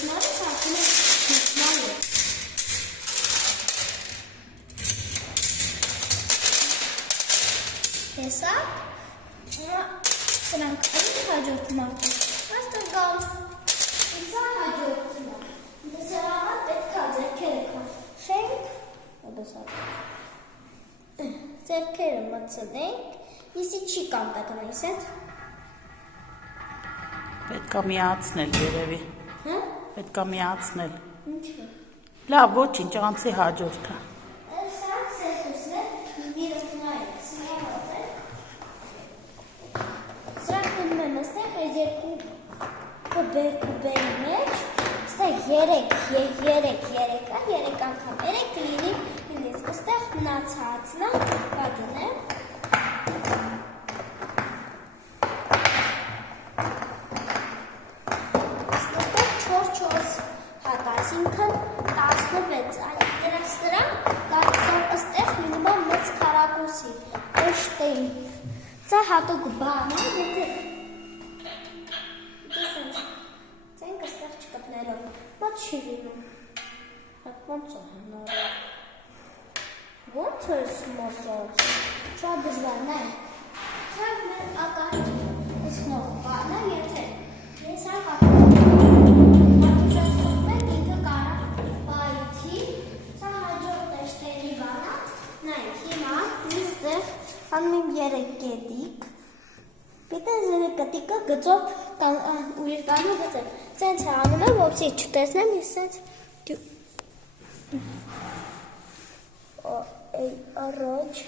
շնորհիվ սարքում է մտմալը։ Տեսակ, սրանք այդ հաջորդ մարդը, աստր գալ, իսա հաջորդն է, դեսարավատ պետք է ձերքերը քաշենք, ձերքերը մտցնենք, իսի չի կամտակն այս էդ, պետք է միացնել երևի, պետք է միացնել, ինչ է, լավ ոչինչ անցի հաջորդը, սրանք սերքուսն է, իրոտնա է, սրանք ունում եմ աստեղ այս երկու կուբերի մեջ, աստեղ երեք անգամ, երեք կլինի, ինձ աստեղ մնացածնը կադնեմ, աստեղ 4 հատ, այսինքն 16, դրանց դրան աստեղ մինիմալ մեծ քառակուսի, էշտեին, սա հատուկ բան է, եթե ցենք աստեղ չկպներով, մոտ չի լինում, ոնց է հնարը, ոնց է սմոսոց, շատ դժվարն է, շատ մեր ականջ ուսնող բան է, եթե ես այլ հատուշացող մեկ ինքը կարա բայիթի, սա հաջորդ էշտերի բան է, նայք, հիմա իստեղ անում եմ 3 կետիկ, Պետք է զրը կտիկը գծով ու երկարում գծել, սենց է անում եմ, ոպսի չտեսնեմ, ես սենց առաջ,